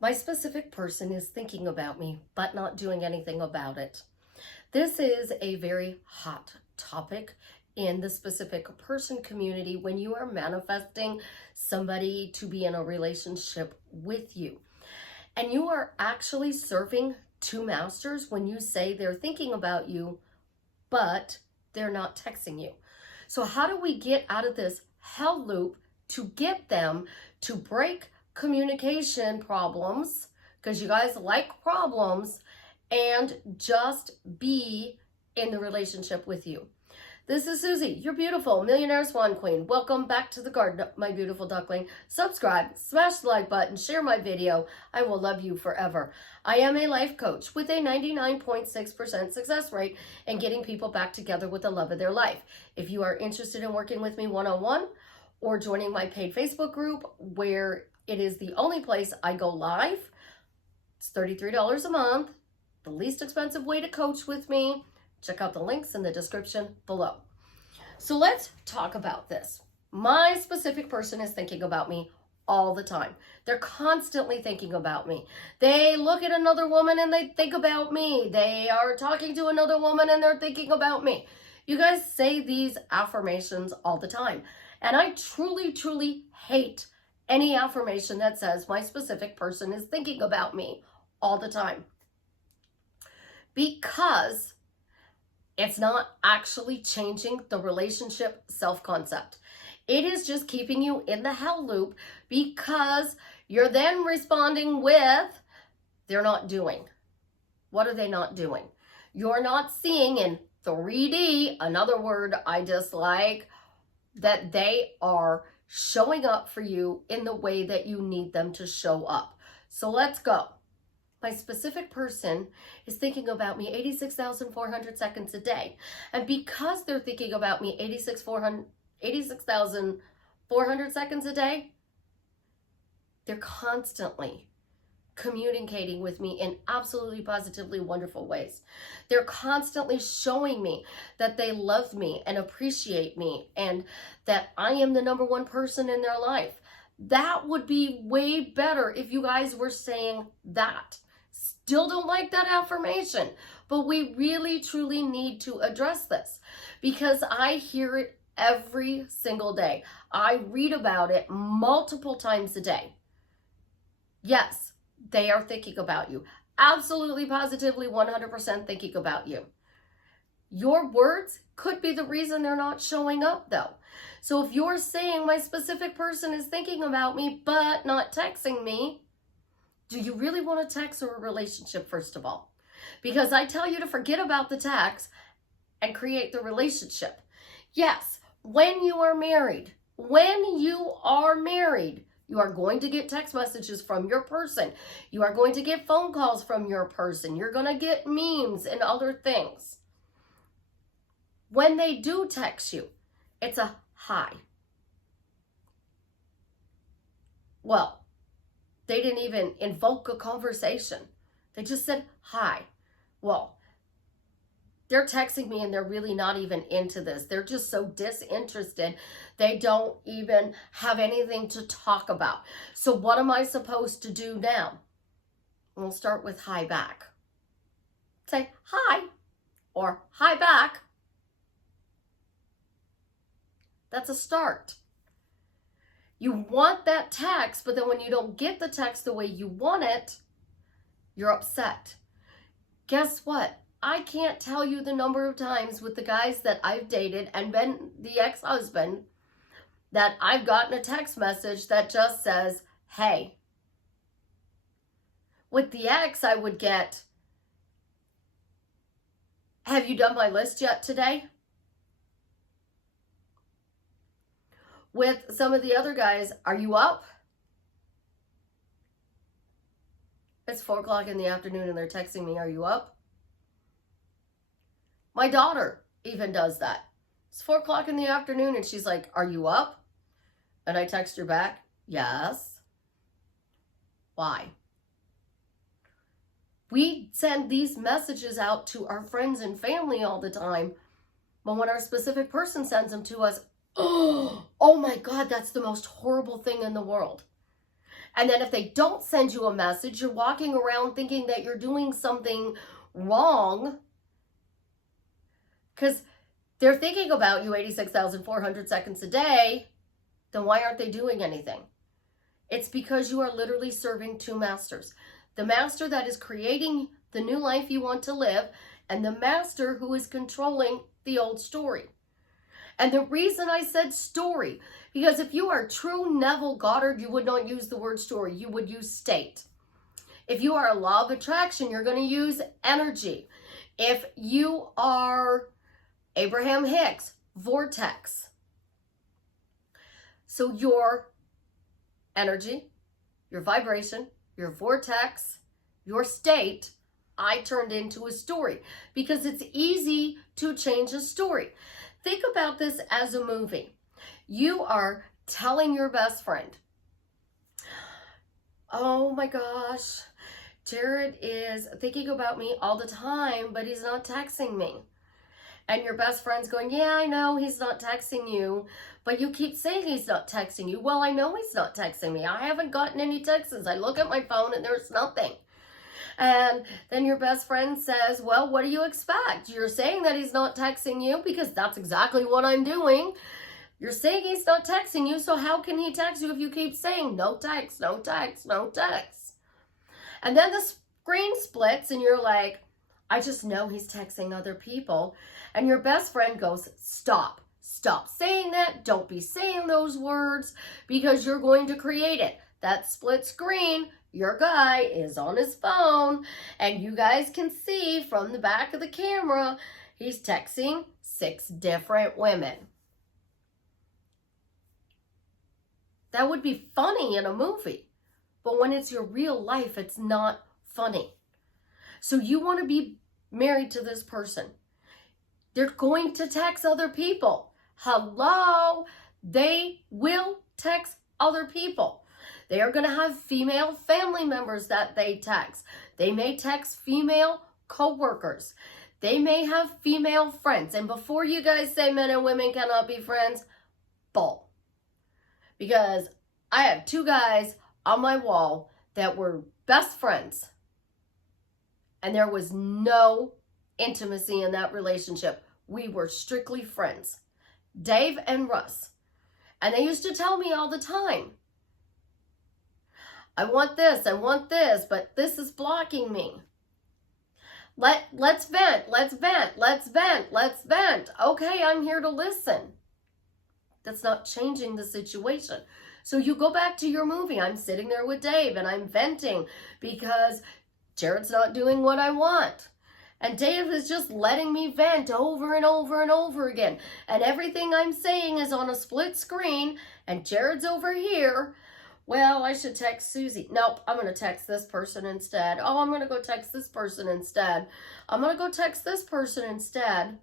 My specific person is thinking about me, but not doing anything about it. This is a very hot topic in the specific person community when you are manifesting somebody to be in a relationship with you. And you are actually serving two masters when you say they're thinking about you, but they're not texting you. So, how do we get out of this hell loop to get them to break communication problems? Because you guys like problems, and just be in the relationship with you. This is Susie, your beautiful Millionaire Swan Queen. Welcome back to the garden, my beautiful duckling. Subscribe, smash the like button, share my video. I will love you forever. I am a life coach with a 99.6% success rate in getting people back together with the love of their life. If you are interested in working with me one-on-one or joining my paid Facebook group where it is the only place I go live, it's $33 a month, the least expensive way to coach with me. Check out the links in the description below. So let's talk about this. My specific person is thinking about me all the time. They're constantly thinking about me. They look at another woman and they think about me. They are talking to another woman and they're thinking about me. You guys say these affirmations all the time. And I truly, truly hate any affirmation that says my specific person is thinking about me all the time. Because it's not actually changing the relationship self-concept. It is just keeping you in the hell loop because you're then responding with, they're not doing. What are they not doing? You're not seeing in 3D, another word I dislike, that they are showing up for you in the way that you need them to show up. So let's go. My specific person is thinking about me 86,400 seconds a day. And because they're thinking about me 86,400 seconds a day, they're constantly communicating with me in absolutely positively wonderful ways. They're constantly showing me that they love me and appreciate me and that I am the number one person in their life. That would be way better if you guys were saying that. Still don't like that affirmation, but we really truly need to address this because I hear it every single day. I read about it multiple times a day. Yes, they are thinking about you. Absolutely, positively, 100% thinking about you. Your words could be the reason they're not showing up though. So if you're saying my specific person is thinking about me but not texting me, do you really want a text or a relationship, first of all? Because I tell you to forget about the text and create the relationship. Yes, when you are married, you are going to get text messages from your person. You are going to get phone calls from your person. You're going to get memes and other things. When they do text you, it's a hi. Well, they didn't even invoke a conversation. They just said, hi. Well, they're texting me and they're really not even into this. They're just so disinterested. They don't even have anything to talk about. So what am I supposed to do now? We'll start with hi back. Say hi or hi back. That's a start. You want that text, but then when you don't get the text the way you want it, you're upset. Guess what? I can't tell you the number of times with the guys that I've dated and been the ex-husband that I've gotten a text message that just says, hey. With the ex, I would get, have you done my list yet today? With some of the other guys, are you up? It's 4 o'clock in the afternoon and they're texting me, are you up? My daughter even does that. It's 4 o'clock in the afternoon and she's like, are you up? And I text her back, yes. Why? We send these messages out to our friends and family all the time, but when our specific person sends them to us, oh my God, that's the most horrible thing in the world. And then if they don't send you a message, you're walking around thinking that you're doing something wrong because they're thinking about you 86,400 seconds a day. Then why aren't they doing anything? It's because you are literally serving two masters. The master that is creating the new life you want to live, and the master who is controlling the old story. And the reason I said story, because if you are true Neville Goddard, you would not use the word story. You would use state. If you are a law of attraction, you're going to use energy. If you are Abraham Hicks, vortex. So your energy, your vibration, your vortex, your state, I turned into a story because it's easy to change a story. Think about this as a movie. You are telling your best friend, oh my gosh, Jared is thinking about me all the time, but he's not texting me. And your best friend's going, yeah, I know he's not texting you, but you keep saying he's not texting you. Well, I know he's not texting me. I haven't gotten any texts. I look at my phone and there's nothing. And then your best friend says, well, what do you expect? You're saying that he's not texting you because that's exactly what I'm doing. You're saying he's not texting you, so how can he text you if you keep saying no text, no text, no text? And then the screen splits and you're like, I just know he's texting other people. And your best friend goes, stop saying that. Don't be saying those words because you're going to create it. That split screen, your guy is on his phone and you guys can see from the back of the camera, he's texting 6 different women. That would be funny in a movie, but when it's your real life, it's not funny. So you want to be married to this person. They're going to text other people. Hello, they will text other people. They are going to have female family members that they text. They may text female co-workers. They may have female friends. And before you guys say men and women cannot be friends, bull. Because I have 2 guys on my wall that were best friends. And there was no intimacy in that relationship. We were strictly friends. Dave and Russ. And they used to tell me all the time, I want this, but this is blocking me. Let's vent. Okay, I'm here to listen. That's not changing the situation. So you go back to your movie. I'm sitting there with Dave and I'm venting because Jared's not doing what I want. And Dave is just letting me vent over and over and over again. And everything I'm saying is on a split screen and Jared's over here. Well, I should text Susie. Nope, I'm going to text this person instead. Oh, I'm going to go text this person instead. I'm going to go text this person instead.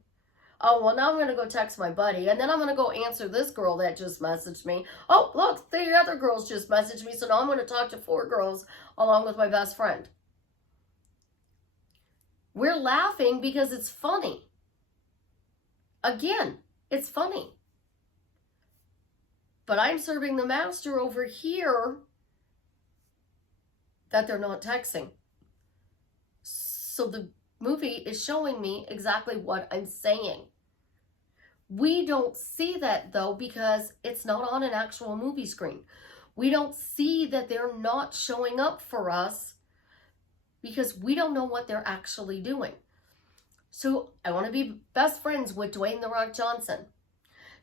Oh, well, now I'm going to go text my buddy. And then I'm going to go answer this girl that just messaged me. Oh, look, 3 other girls just messaged me. So now I'm going to talk to 4 girls along with my best friend. We're laughing because it's funny. Again, it's funny. But I'm serving the master over here that they're not texting. So the movie is showing me exactly what I'm saying. We don't see that though because it's not on an actual movie screen. We don't see that they're not showing up for us because we don't know what they're actually doing. So I want to be best friends with Dwayne "The Rock" Johnson.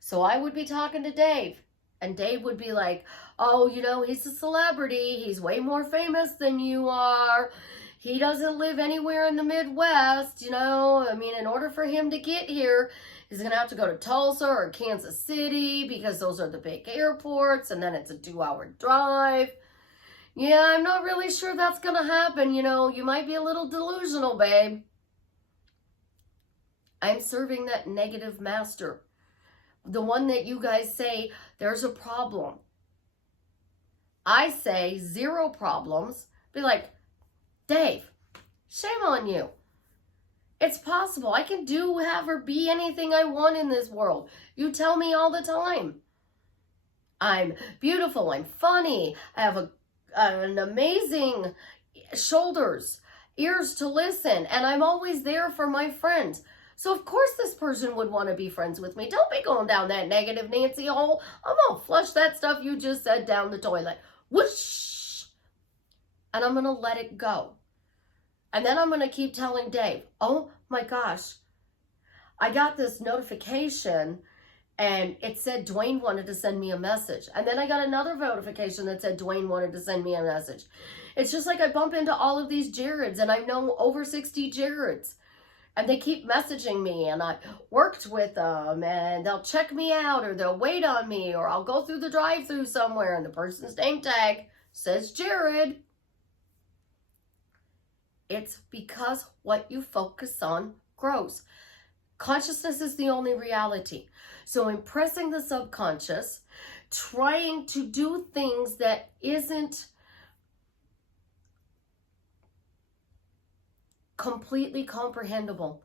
So I would be talking to Dave. And Dave would be like, oh, you know, he's a celebrity. He's way more famous than you are. He doesn't live anywhere in the Midwest, you know. I mean, in order for him to get here, he's going to have to go to Tulsa or Kansas City because those are the big airports. And then it's a 2-hour drive. Yeah, I'm not really sure that's going to happen. You know, you might be a little delusional, babe. I'm serving that negative master. The one that you guys say, there's a problem. I say 0 problems. Be like, Dave, shame on you. It's possible. I can do, have, or be anything I want in this world. You tell me all the time. I'm beautiful. I'm funny. I have an amazing shoulders, ears to listen, and I'm always there for my friends. So of course this person would want to be friends with me. Don't be going down that negative Nancy hole. I'm going to flush that stuff you just said down the toilet. Whoosh! And I'm going to let it go. And then I'm going to keep telling Dave, oh my gosh, I got this notification and it said Dwayne wanted to send me a message. And then I got another notification that said Dwayne wanted to send me a message. It's just like I bump into all of these Jareds, and I know over 60 Jareds. And they keep messaging me, and I worked with them, and they'll check me out, or they'll wait on me, or I'll go through the drive-thru somewhere, and the person's name tag says Jared. It's because what you focus on grows. Consciousness is the only reality. So impressing the subconscious, trying to do things that isn't completely comprehensible.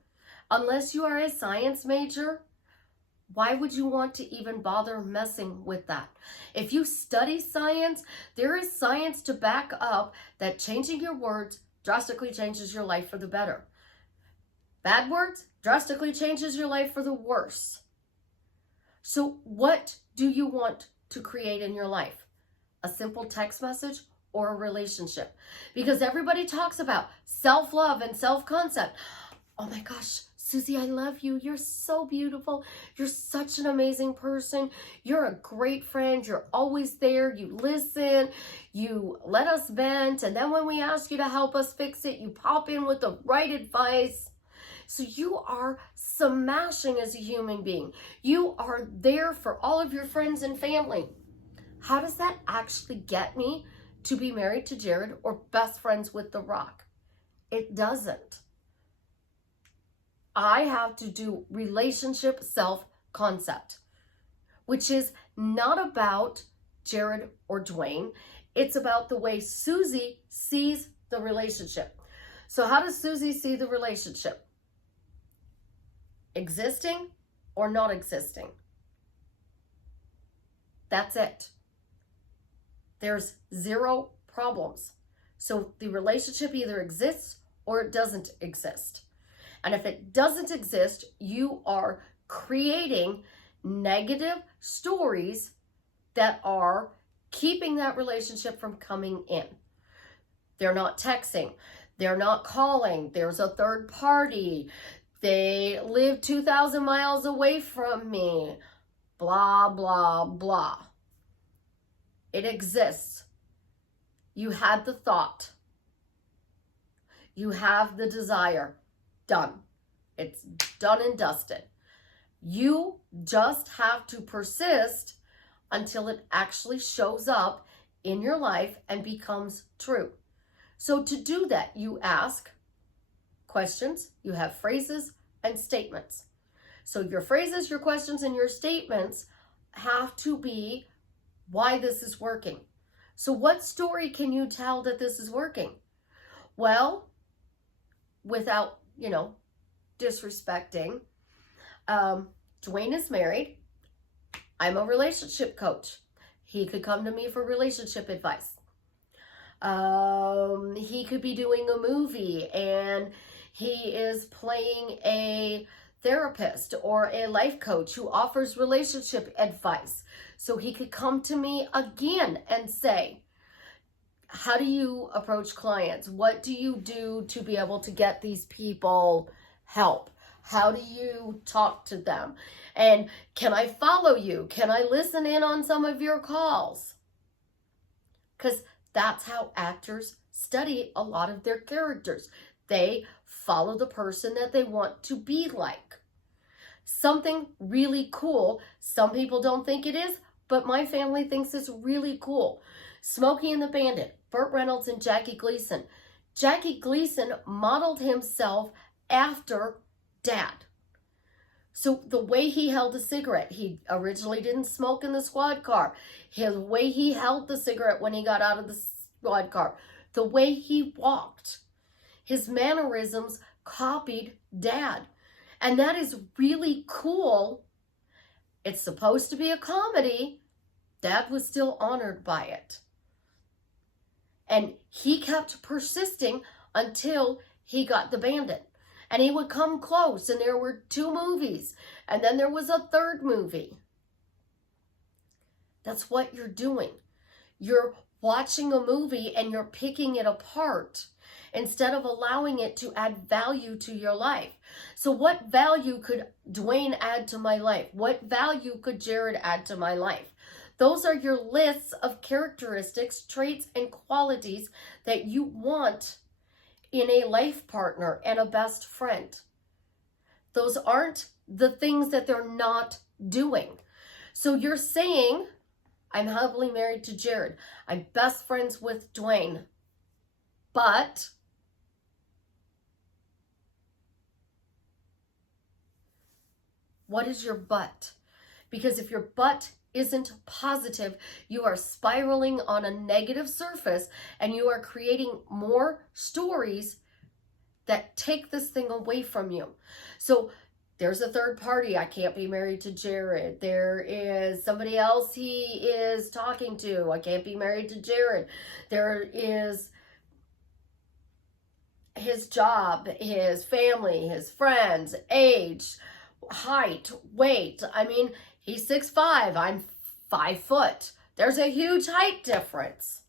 Unless you are a science major, why would you want to even bother messing with that? If you study science, there is science to back up that changing your words drastically changes your life for the better. Bad words drastically changes your life for the worse. So what do you want to create in your life? A simple text message or a relationship? Because everybody talks about self-love and self-concept. Oh my gosh, Susie, I love you. You're so beautiful. You're such an amazing person. You're a great friend. You're always there. You listen. You let us vent. And then when we ask you to help us fix it, you pop in with the right advice. So you are smashing as a human being. You are there for all of your friends and family. How does that actually get me to be married to Jared or best friends with The Rock? It doesn't. I have to do relationship self-concept, which is not about Jared or Dwayne. It's about the way Susie sees the relationship. So how does Susie see the relationship? Existing or not existing? That's it. There's zero problems. So the relationship either exists or it doesn't exist. And if it doesn't exist, you are creating negative stories that are keeping that relationship from coming in. They're not texting. They're not calling. There's a third party. They live 2,000 miles away from me. Blah, blah, blah. It exists. You had the thought. You have the desire. Done. It's done and dusted. You just have to persist until it actually shows up in your life and becomes true. So to do that, you ask questions, you have phrases and statements. So your phrases, your questions, and your statements have to be why this is working. So what story can you tell that this is working? Well, without, disrespecting, Dwayne is married. I'm a relationship coach. He could come to me for relationship advice. He could be doing a movie and he is playing a therapist or a life coach who offers relationship advice. So he could come to me again and say, how do you approach clients? What do you do to be able to get these people help? How do you talk to them? And can I follow you? Can I listen in on some of your calls? Because that's how actors study a lot of their characters. They follow the person that they want to be like. Something really cool. Some people don't think it is, but my family thinks it's really cool. Smokey and the Bandit, Burt Reynolds and Jackie Gleason. Jackie Gleason modeled himself after Dad. So the way he held a cigarette, he originally didn't smoke in the squad car. The way he held the cigarette when he got out of the squad car, the way he walked, his mannerisms copied Dad. And that is really cool. It's supposed to be a comedy. Dad was still honored by it. And he kept persisting until he got the bandit. And he would come close, and there were 2 movies, and then there was a 3rd movie. That's what you're doing. You're watching a movie and you're picking it apart instead of allowing it to add value to your life. So what value could Dwayne add to my life? What value could Jared add to my life? Those are your lists of characteristics, traits, and qualities that you want in a life partner and a best friend. Those aren't the things that they're not doing. So you're saying, I'm happily married to Jared. I'm best friends with Dwayne. But what is your but? Because if your but isn't positive, you are spiraling on a negative surface, and you are creating more stories that take this thing away from you. So there's a 3rd party. I can't be married to Jared. There is somebody else he is talking to. I can't be married to Jared. There is his job, his family, his friends, age, height, weight. I mean, he's 6'5". I'm 5 foot. There's a huge height difference.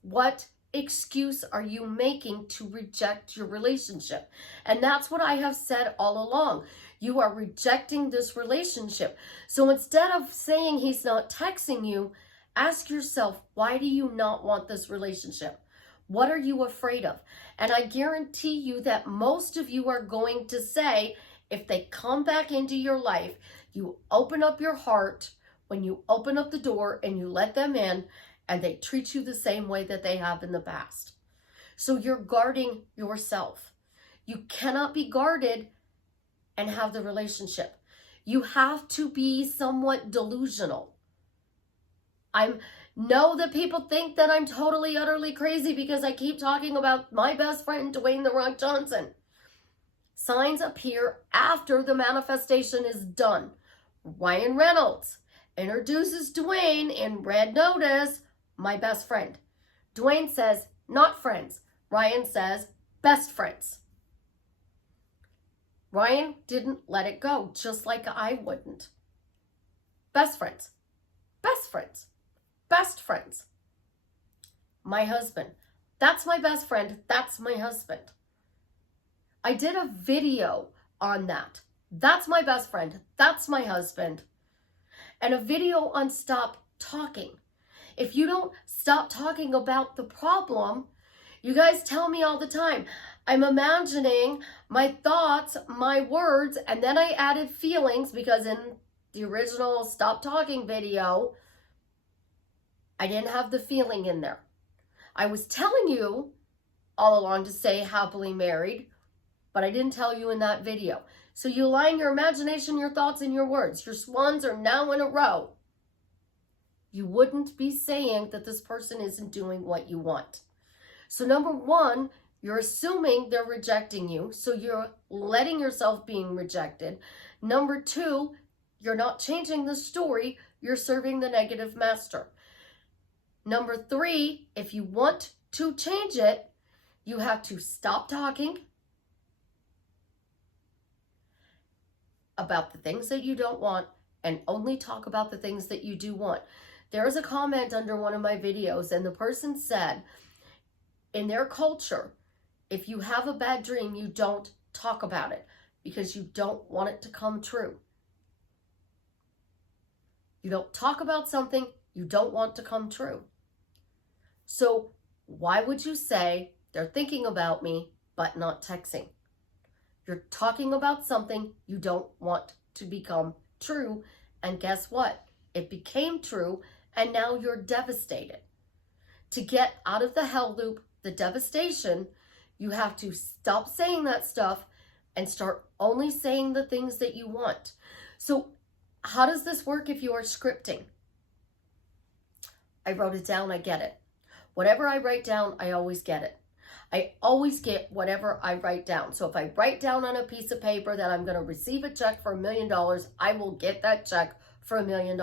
What excuse are you making to reject your relationship? And that's what I have said all along. You are rejecting this relationship. So instead of saying he's not texting you, ask yourself, why do you not want this relationship? What are you afraid of? And I guarantee you that most of you are going to say, if they come back into your life, you open up your heart when you open up the door and you let them in, and they treat you the same way that they have in the past. So you're guarding yourself. You cannot be guarded and have the relationship. You have to be somewhat delusional. I know that people think that I'm totally, utterly crazy because I keep talking about my best friend, Dwayne "The Rock" Johnson. Signs appear after the manifestation is done. Ryan Reynolds introduces Dwayne in Red Notice, my best friend. Dwayne says, not friends. Ryan says, best friends. Ryan didn't let it go, just like I wouldn't. Best friends. Best friends. Best friends. My husband. That's my best friend. That's my husband. I did a video on that. That's my best friend. That's my husband. And a video on stop talking. If you don't stop talking about the problem, you guys tell me all the time, I'm imagining my thoughts, my words, and then I added feelings because in the original stop talking video, I didn't have the feeling in there. I was telling you all along to stay happily married, but I didn't tell you in that video. So you align your imagination, your thoughts, and your words. Your swans are now in a row. You wouldn't be saying that this person isn't doing what you want. So number one, you're assuming they're rejecting you. So you're letting yourself being rejected. Number two, you're not changing the story. You're serving the negative master. Number three, if you want to change it, you have to stop talking about the things that you don't want and only talk about the things that you do want. There was a comment under one of my videos and the person said, in their culture, if you have a bad dream, you don't talk about it because you don't want it to come true. You don't talk about something you don't want to come true. So why would you say they're thinking about me but not texting? You're talking about something you don't want to become true. And guess what? It became true and now you're devastated. To get out of the hell loop, the devastation, you have to stop saying that stuff and start only saying the things that you want. So how does this work if you are scripting? I wrote it down, I get it. Whatever I write down, I always get it. I always get whatever I write down. So if I write down on a piece of paper that I'm going to receive a check for $1 million, I will get that check for $1 million.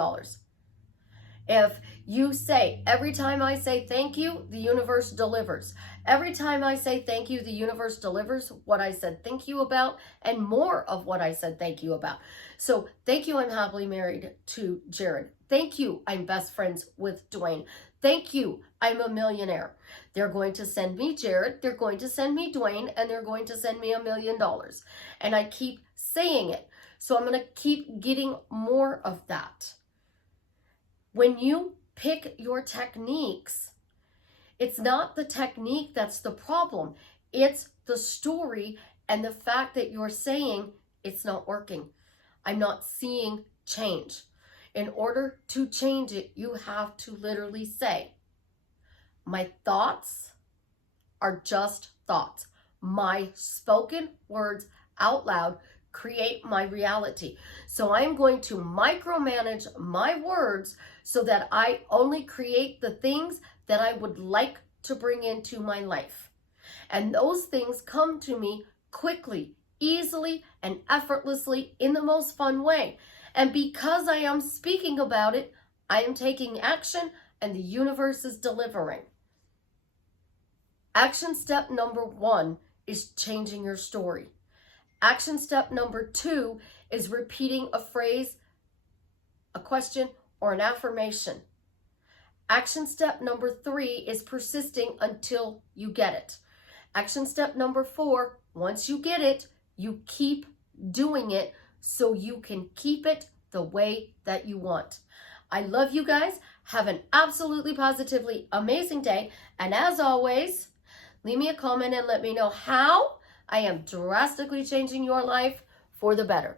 If you say, every time I say thank you, the universe delivers. Every time I say thank you, the universe delivers what I said thank you about and more of what I said thank you about. So thank you, I'm happily married to Jared. Thank you, I'm best friends with Dwayne. Thank you, I'm a millionaire. They're going to send me Jared, they're going to send me Dwayne, and they're going to send me $1 million. And I keep saying it. So I'm going to keep getting more of that. When you pick your techniques, it's not the technique that's the problem. It's the story and the fact that you're saying it's not working. I'm not seeing change. In order to change it, you have to literally say, my thoughts are just thoughts. My spoken words out loud create my reality. So I'm going to micromanage my words so that I only create the things that I would like to bring into my life. And those things come to me quickly, easily, and effortlessly in the most fun way. And because I am speaking about it, I am taking action and the universe is delivering. Action step number 1 is changing your story. Action step number 2 is repeating a phrase, a question, or an affirmation. Action step number 3 is persisting until you get it. Action step number 4, once you get it, you keep doing it so you can keep it the way that you want. I love you guys. Have an absolutely positively amazing day. And as always, leave me a comment and let me know how I am drastically changing your life for the better.